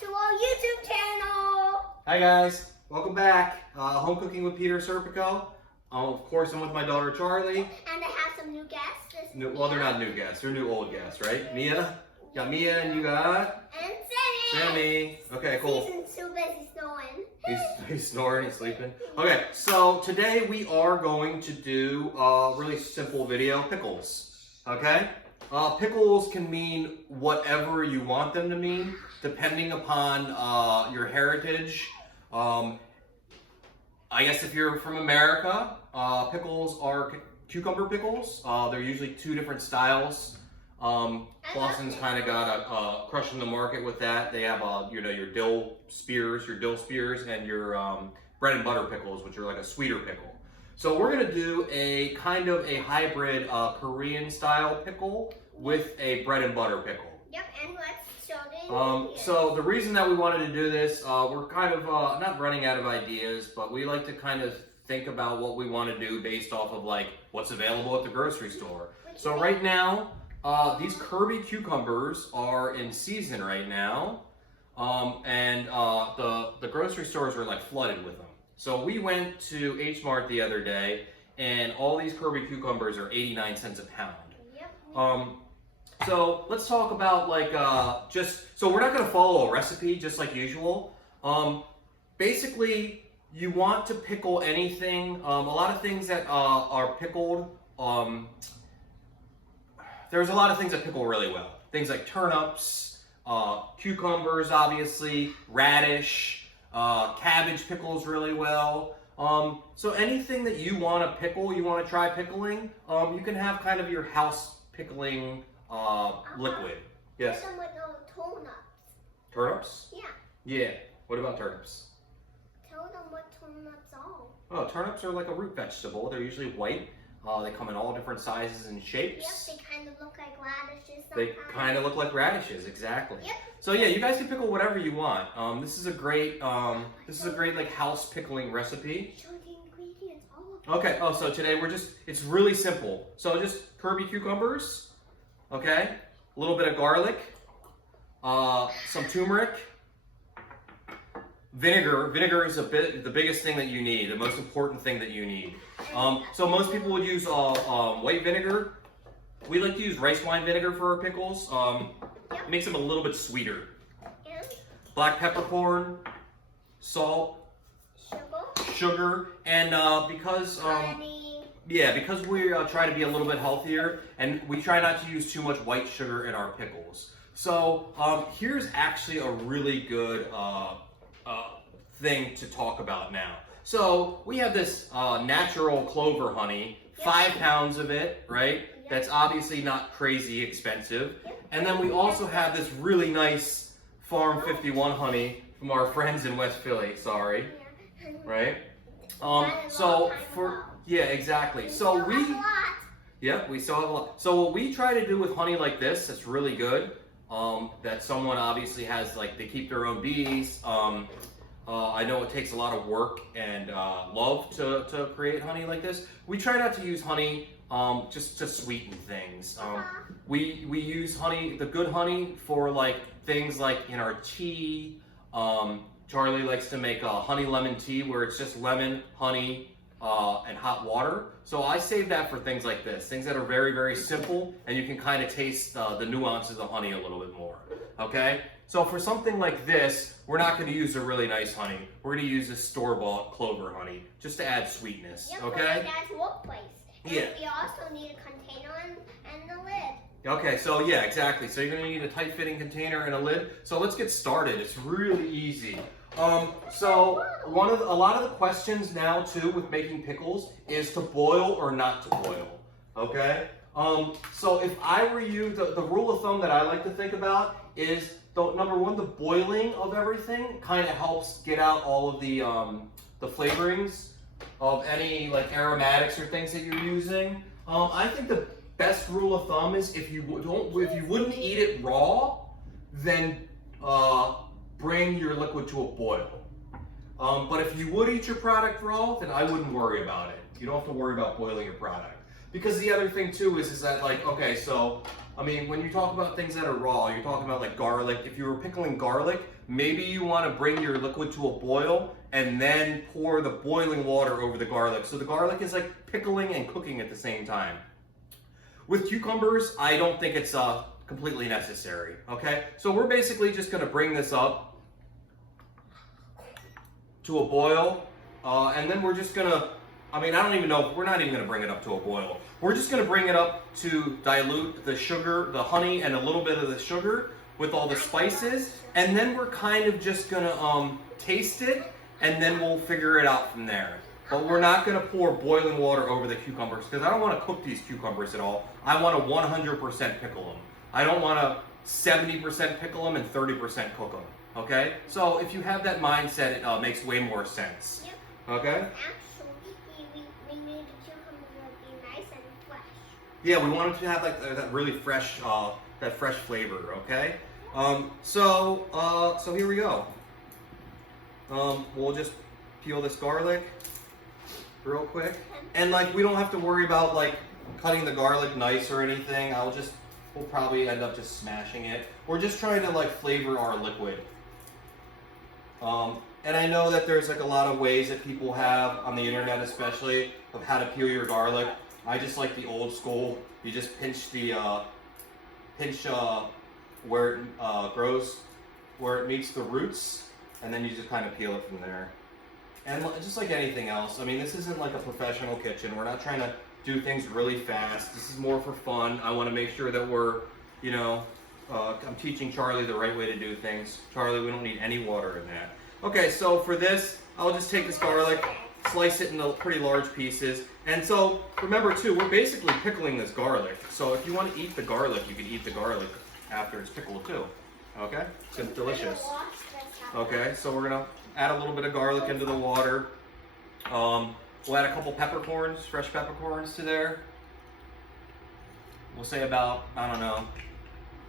to our YouTube channel. Hi guys, welcome back. Home Cooking with Peter Serpico. Of course, I'm with my daughter Charlie. And I have some new guests. Well, they're not new guests, they're new old guests, right? Mia? You got Mia and you got? And Sammy. Sammy. Okay, cool. He's too busy snoring. He's snoring, he's sleeping. Okay, so today we are going to do a really simple video, pickles. Okay? Pickles can mean whatever you want them to mean, depending upon your heritage. I guess if you're from America, pickles are cucumber pickles. They're usually two different styles. Clausen's kind of got a crush in the market with that. They have your dill spears, and your bread and butter pickles, which are like a sweeter pickle. So we're gonna do a kind of a hybrid Korean style pickle with a bread and butter pickle. Yep, and let's show them. So the reason that we wanted to do this, we're kind of not running out of ideas, but we like to kind of think about what we want to do based off of like what's available at the grocery store. So right now, these Kirby cucumbers are in season right now, and the grocery stores are like flooded with them. So we went to H Mart the other day, and all these Kirby cucumbers are 89 cents a pound. Yep. So let's talk about like so we're not going to follow a recipe just like usual. Basically, you want to pickle anything. A lot of things that are pickled. There's a lot of things that pickle really well. Things like turnips, cucumbers, obviously, radish, cabbage pickles really well. So anything that you want to pickle, you want to try pickling, you can have kind of your house pickling liquid. Yes? Some with no turnips. Turnips? Yeah. Yeah. What about turnips? Tell them what turnips are. Oh, turnips are like a root vegetable. They're usually white. They come in all different sizes and shapes. Yep, they kind of look like radishes sometimes. They kind of look like radishes, exactly. Yep. So yeah, you guys can pickle whatever you want. This is a great like house pickling recipe. Show the ingredients. Okay. Oh, so today it's really simple. So just Kirby cucumbers. Okay. A little bit of garlic. Some turmeric. Vinegar. Vinegar is the biggest thing that you need, the most important thing that you need. So most people would use white vinegar. We like to use rice wine vinegar for our pickles. It makes them a little bit sweeter. And Black peppercorn, salt, sugar, and because we try to be a little bit healthier, and we try not to use too much white sugar in our pickles. So here's actually a really good thing to talk about now. So we have this natural clover honey, 5 pounds of it, right? That's obviously not crazy expensive. And then we also have this really nice Farm 51 honey from our friends in West Philly, sorry, right? Exactly. So we still have a lot. So what we try to do with honey like this, that's really good, that someone obviously has, like they keep their own bees. I know it takes a lot of work and love to create honey like this. We try not to use honey just to sweeten things. We use honey, the good honey, for like things like in our tea. Charlie likes to make a honey lemon tea where it's just lemon, honey, and hot water. So I save that for things like this, things that are very, very simple, and you can kind of taste the nuances of honey a little bit more. Okay? So for something like this, we're not going to use a really nice honey. We're going to use this store-bought clover honey just to add sweetness. Yep, okay? For your dad's workplace. And yeah. We also need a container and a lid. Okay, so yeah, exactly. So you're going to need a tight-fitting container and a lid. So let's get started. It's really easy. So a lot of the questions now too with making pickles is to boil or not to boil. Okay? So if I were you, the rule of thumb that I like to think about is number one, the boiling of everything kind of helps get out all of the flavorings of any like aromatics or things that you're using. I think the best rule of thumb is if you wouldn't eat it raw, then bring your liquid to a boil. But if you would eat your product raw, then I wouldn't worry about it. You don't have to worry about boiling your product. Because the other thing too is that like, okay, so, I mean, when you talk about things that are raw, you're talking about like garlic. If you were pickling garlic, maybe you want to bring your liquid to a boil and then pour the boiling water over the garlic. So the garlic is like pickling and cooking at the same time. With cucumbers, I don't think it's completely necessary, okay? So we're basically just gonna bring this up to a boil, and then we're just gonna, I mean, I don't even know, we're not even gonna bring it up to a boil. We're just gonna bring it up to dilute the sugar, the honey, and a little bit of the sugar with all the spices, and then we're kind of just gonna taste it, and then we'll figure it out from there. But we're not gonna pour boiling water over the cucumbers because I don't wanna cook these cucumbers at all. I wanna 100% pickle them. I don't wanna 70% pickle them and 30% cook them, okay? So if you have that mindset, it makes way more sense, okay? Actually, we need the cucumber to be nice and fresh. Yeah, we want it to have like that really fresh, that fresh flavor, okay? So here we go. We'll just peel this garlic real quick. And like, we don't have to worry about like cutting the garlic nice or anything. We'll probably end up just smashing it. We're just trying to like flavor our liquid. And I know that there's like a lot of ways that people have on the internet, especially of how to peel your garlic. I just like the old school. You just pinch the, where it grows, where it meets the roots, and then you just kind of peel it from there. And just like anything else, I mean, this isn't like a professional kitchen. We're not trying to do things really fast. This is more for fun. I want to make sure that we're, you know, I'm teaching Charlie the right way to do things. Charlie, we don't need any water in that. Okay, so for this, I'll just take this garlic, slice it into pretty large pieces. And so, remember too, we're basically pickling this garlic. So if you want to eat the garlic, you can eat the garlic after it's pickled too. Okay? It's delicious. Okay, so we're gonna add a little bit of garlic into the water. We'll add a couple peppercorns, fresh peppercorns to there. We'll say about, I don't know,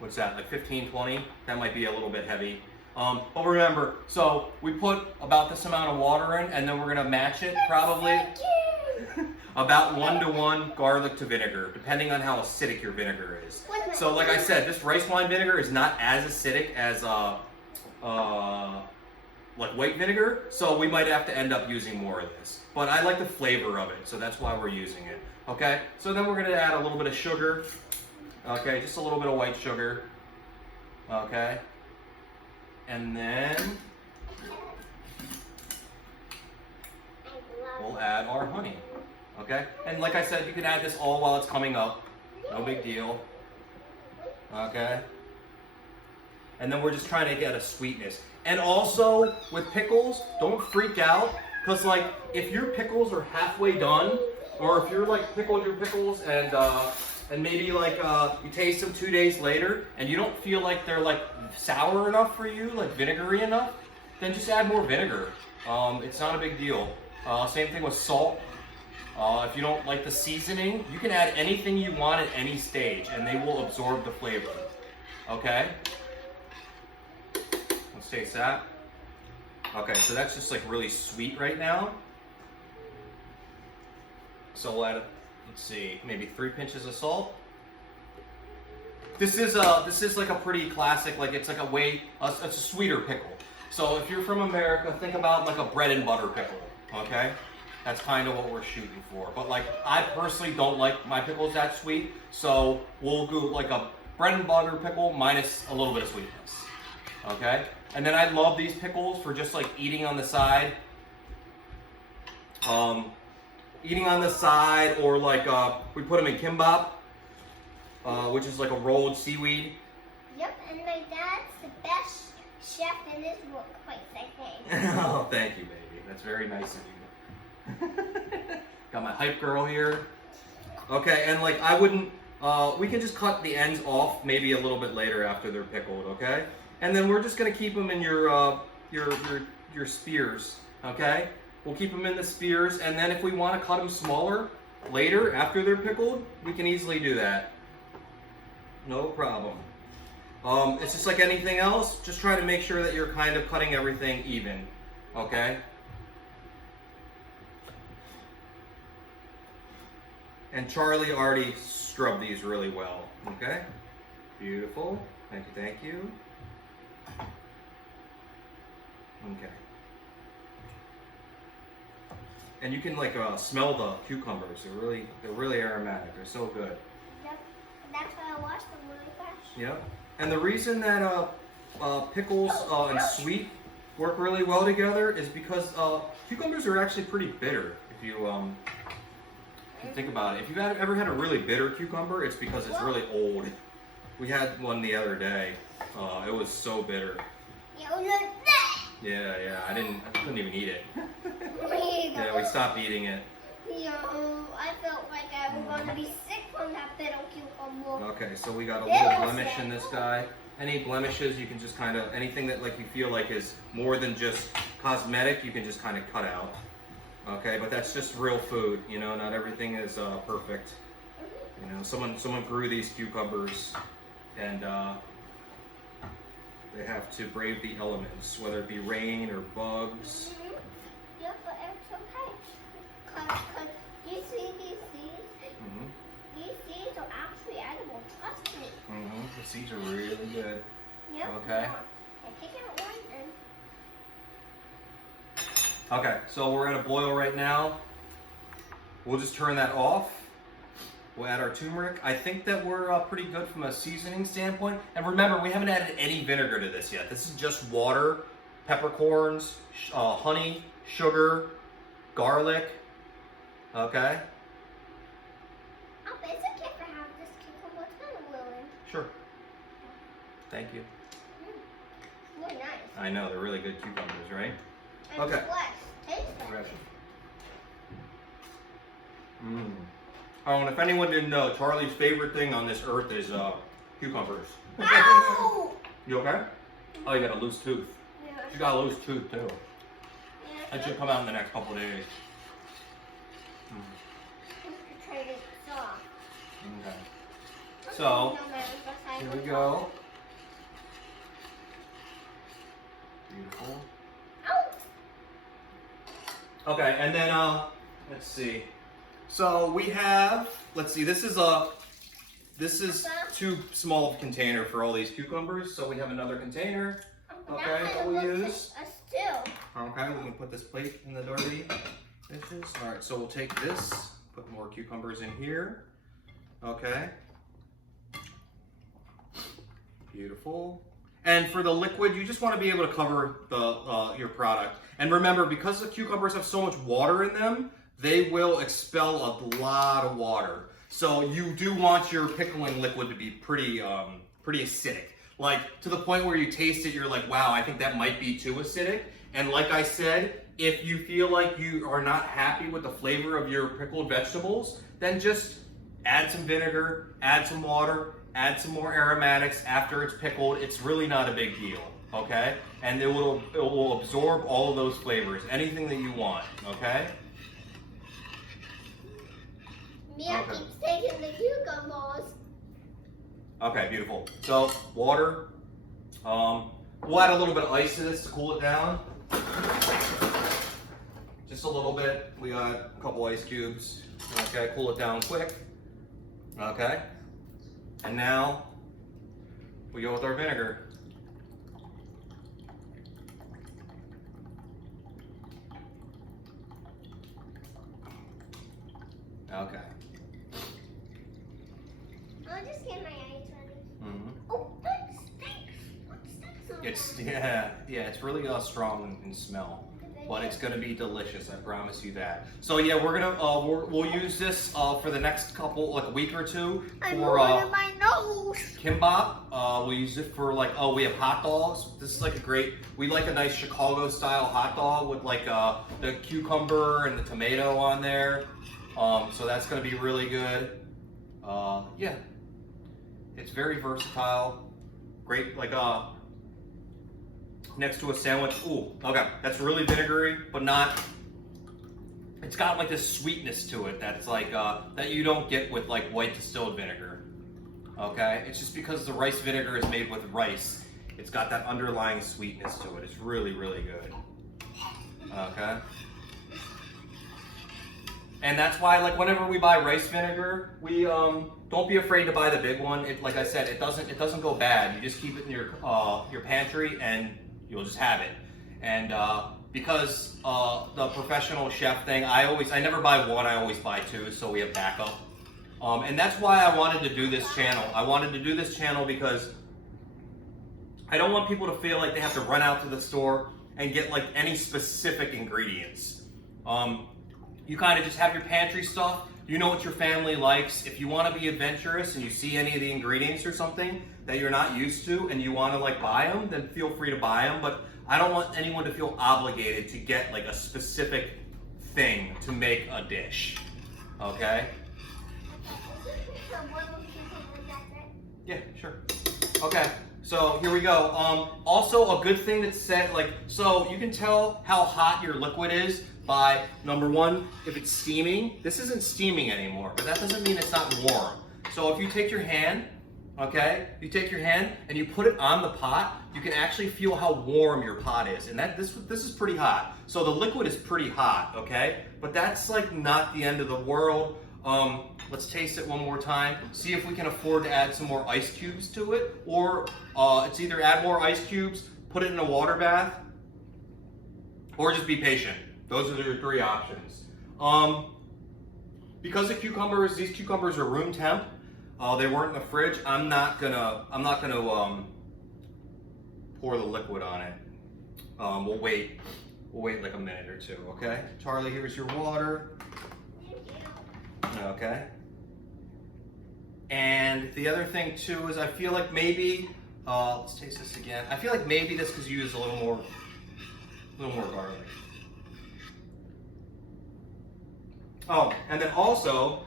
what's that, like 15, 20? That might be a little bit heavy. But remember, so we put about this amount of water in, and then we're gonna match it probably about 1-to-1 garlic to vinegar, depending on how acidic your vinegar is. So like I said, this rice wine vinegar is not as acidic as like white vinegar, so we might have to end up using more of this. But I like the flavor of it, so that's why we're using it. Okay, so then we're gonna add a little bit of sugar. Okay, just a little bit of white sugar. Okay, and then we'll add our honey. Okay, and like I said, you can add this all while it's coming up. No big deal. Okay. And then we're just trying to get a sweetness. And also, with pickles, don't freak out. Because like, if your pickles are halfway done, or if you're like pickled your pickles and maybe like you taste them 2 days later, and you don't feel like they're like sour enough for you, like vinegary enough, then just add more vinegar. It's not a big deal. Same thing with salt. If you don't like the seasoning, you can add anything you want at any stage, and they will absorb the flavor. Okay? Let's taste that. Okay, so that's just like really sweet right now. So we'll add, let's see, maybe 3 pinches of salt. This is like a pretty classic, like it's like it's a sweeter pickle. So if you're from America, think about like a bread and butter pickle. Okay, that's kind of what we're shooting for. But like, I personally don't like my pickles that sweet, so we'll do like a bread and butter pickle minus a little bit of sweetness. Okay, and then I love these pickles for just like eating on the side. Eating on the side, or like we put them in kimbap, which is like a rolled seaweed. Yep, and my dad's the best chef in this place, I think. Oh, thank you, baby. That's very nice of you. Got my hype girl here. Okay, and like I wouldn't, we can just cut the ends off maybe a little bit later after they're pickled, okay? And then we're just gonna keep them in your spears, okay? We'll keep them in the spears, and then if we want to cut them smaller later after they're pickled, we can easily do that. No problem. It's just like anything else. Just try to make sure that you're kind of cutting everything even, okay? And Charlie already scrubbed these really well. Okay? Beautiful. Thank you, thank you. Okay. And you can like smell the cucumbers. They're really aromatic. They're so good. Yep. That's why I wash them really fast. Yep. And the reason that pickles and sweet work really well together is because cucumbers are actually pretty bitter. If you think about it, if you've ever had a really bitter cucumber, it's because it's really old. We had one the other day. It was so bitter. Yeah. I couldn't even eat it. Yeah, we stopped eating it. I felt like I was going to be sick from that bitter cucumber. Okay, so we got a little blemish in this guy. Any blemishes, you can just kind of, anything that like you feel like is more than just cosmetic, you can just kind of cut out. Okay, but that's just real food, you know, not everything is perfect. You know, someone grew these cucumbers and they have to brave the elements, whether it be rain or bugs. Yeah, but it's okay. Cause you see these seeds? These seeds are actually edible, trust me. The seeds are really good. Yep. Okay. I take out one and... Okay, so we're at a boil right now. We'll just turn that off. We'll add our turmeric. I think that we're pretty good from a seasoning standpoint. And remember, we haven't added any vinegar to this yet. This is just water, peppercorns, honey, sugar, garlic. Okay? Oh, but it's okay for having this cucumber. It's kind of willing. Sure. Thank you. Really nice. I know, they're really good cucumbers, right? And Okay. Taste fresh. Oh, and if anyone didn't know, Charlie's favorite thing on this earth is cucumbers. Ow! You okay? Oh, you got a loose tooth. Yeah. You got a loose tooth too. Yeah, That should come out in the next couple days. Try to soft. Okay. So, here we go. Beautiful. Ow! Okay, and then let's see. So we have, let's see, this is too small of a container for all these cucumbers, so we have another container. Okay, that we'll use. Like a stew. Okay, we can put this plate in the dirty dishes. All right, so we'll take this, put more cucumbers in here. Okay. Beautiful. And for the liquid, you just want to be able to cover the your product. And remember, because the cucumbers have so much water in them, they will expel a lot of water. So you do want your pickling liquid to be pretty acidic. Like to the point where you taste it, you're like, wow, I think that might be too acidic. And like I said, if you feel like you are not happy with the flavor of your pickled vegetables, then just add some vinegar, add some water, add some more aromatics after it's pickled. It's really not a big deal, okay? And it will absorb all of those flavors, anything that you want, okay? Mia keeps taking the cucumbers. Okay, beautiful. So, water. We'll add a little bit of ice to this to cool it down. Just a little bit. We got a couple ice cubes. Okay, cool it down quick. Okay. And now, we go with our vinegar. Okay. I'll just get my eyes ready. Mm-hmm. Oh, that stinks. What stinks on It's really strong in smell, but it's gonna be delicious. I promise you that. So yeah, we're gonna we'll use this for the next couple, like a week or two, I'm for moving my nose. kimbap. We'll use it for like, we have hot dogs. This is like we like a nice Chicago style hot dog with like the cucumber and the tomato on there. So that's gonna be really good. Yeah, it's very versatile. Great, like next to a sandwich. Ooh, okay, that's really vinegary, but not. It's got like this sweetness to it that's like that you don't get with like white distilled vinegar. Okay, it's just because the rice vinegar is made with rice. It's got that underlying sweetness to it. It's really, really good. Okay. And that's why, like, whenever we buy rice vinegar, we don't be afraid to buy the big one. It, like I said, it doesn't go bad. You just keep it in your pantry, and you'll just have it. And because the professional chef thing, I never buy one. I always buy two, so we have backup. And that's why I wanted to do this channel. I wanted to do this channel because I don't want people to feel like they have to run out to the store and get like any specific ingredients. You kind of just have your pantry stuff. You know what your family likes. If you want to be adventurous and you see any of the ingredients or something that you're not used to and you want to like buy them, then feel free to buy them. But I don't want anyone to feel obligated to get like a specific thing to make a dish. Okay? Yeah, sure. Okay. So here we go. Also, a good thing that's said, like, so you can tell how hot your liquid is by, number one, if it's steaming. This isn't steaming anymore, but that doesn't mean it's not warm. So if you take your hand, okay, you take your hand and you put it on the pot, you can actually feel how warm your pot is. And this is pretty hot. So the liquid is pretty hot, okay? But that's like not the end of the world. Let's taste it one more time. See if we can afford to add some more ice cubes to it, or it's either add more ice cubes, put it in a water bath, or just be patient. Those are your three options. Because these cucumbers are room temp, they weren't in the fridge. I'm not gonna pour the liquid on it. We'll wait like a minute or two. Okay, Charlie, here's your water. Okay. And the other thing too is I feel like maybe, let's taste this again. I feel like maybe this could use a little more garlic. Oh, and then also,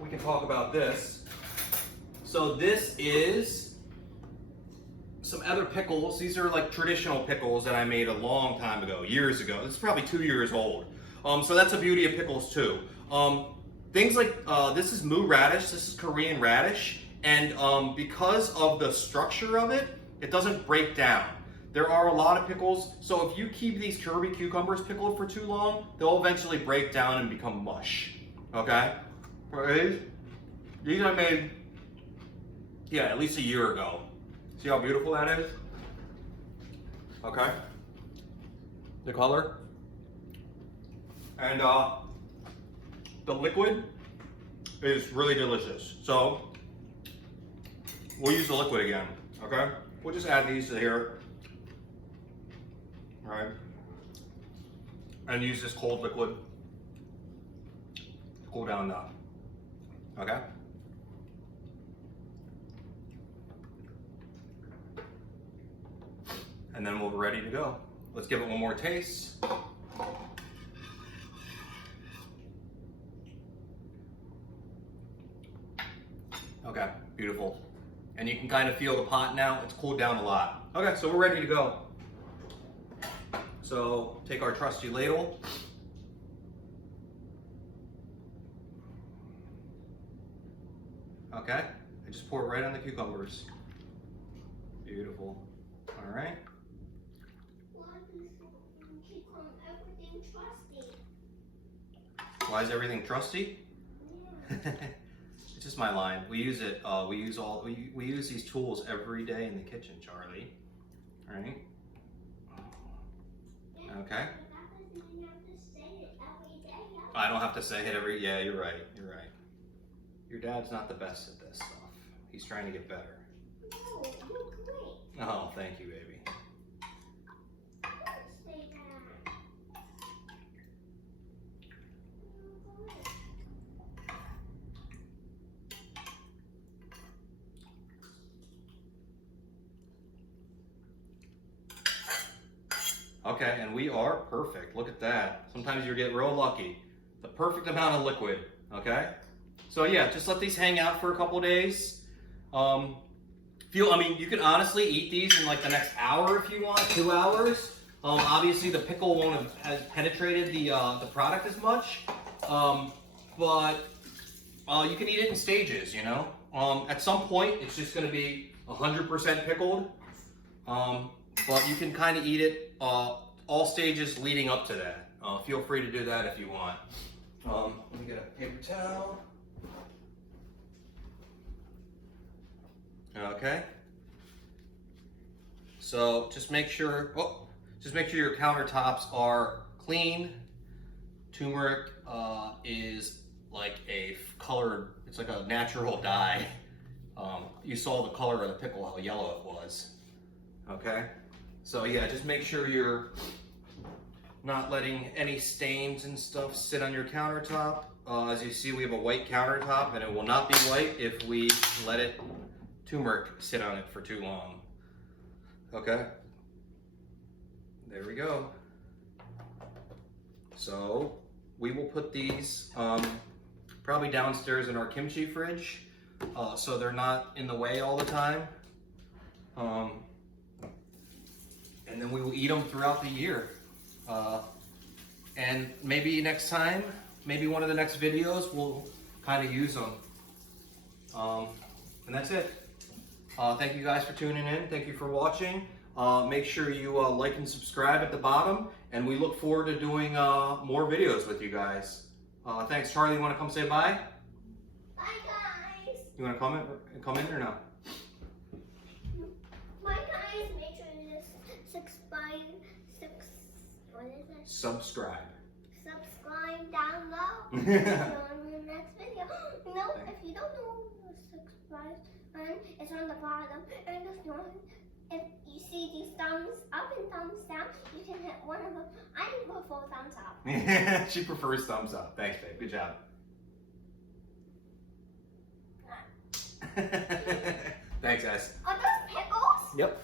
we can talk about this. So this is some other pickles. These are like traditional pickles that I made a long time ago, years ago. This is probably 2 years old. So that's the beauty of pickles too. Things like, this is moo radish, this is Korean radish, and because of the structure of it, it doesn't break down. There are a lot of pickles, so if you keep these Kirby cucumbers pickled for too long, they'll eventually break down and become mush, okay? These I made, yeah, at least a year ago. See how beautiful that is? Okay? The color. And the liquid is really delicious. So we'll use the liquid again, okay? We'll just add these to here, all right? And use this cold liquid to cool down the, okay? And then we're ready to go. Let's give it one more taste. Okay, beautiful. And you can kind of feel the pot now. It's cooled down a lot. Okay, so we're ready to go. So take our trusty ladle. Okay, and just pour it right on the cucumbers. Beautiful. All right. Why is everything trusty? Yeah. It's just my line. We use it. We use these tools every day in the kitchen, Charlie. All right. Okay. I don't have to say it every. Yeah, you're right. You're right. Your dad's not the best at this stuff. He's trying to get better. No, you're great. Oh, thank you, baby. Okay, and we are perfect. Look at that. Sometimes you get real lucky. The perfect amount of liquid, okay? So yeah, just let these hang out for a couple days. I mean, you can honestly eat these in like the next hour if you want, 2 hours. Obviously the pickle won't have penetrated the product as much, but you can eat it in stages, you know? At some point, it's just gonna be 100% pickled, but you can kind of eat it all stages leading up to that, Feel free to do that if you want. Let me get a paper towel. Okay. So just make sure your countertops are clean. Turmeric is like a colored, it's like a natural dye. You saw the color of the pickle, how yellow it was. Okay. So yeah, just make sure you're not letting any stains and stuff sit on your countertop. As you see, we have a white countertop, and it will not be white if we let turmeric sit on it for too long. Okay, there we go. So we will put these probably downstairs in our kimchi fridge, so they're not in the way all the time. And then we will eat them throughout the year. And maybe next time, maybe one of the next videos, we'll kind of use them. And that's it. Thank you guys for tuning in. Thank you for watching. Make sure you like and subscribe at the bottom, and we look forward to doing more videos with you guys. Thanks. Charlie, you want to come say bye? Bye, guys. You want to come in or no? Bye, guys. Make sure you just subscribe. What is it? Subscribe. Subscribe down below. See you on the next video. No, if you don't know, subscribe. And it's on the bottom. And if you see these thumbs up and thumbs down, you can hit one of them. I prefer thumbs up. She prefers thumbs up. Thanks, babe. Good job. Thanks, guys. Are those pickles? Yep.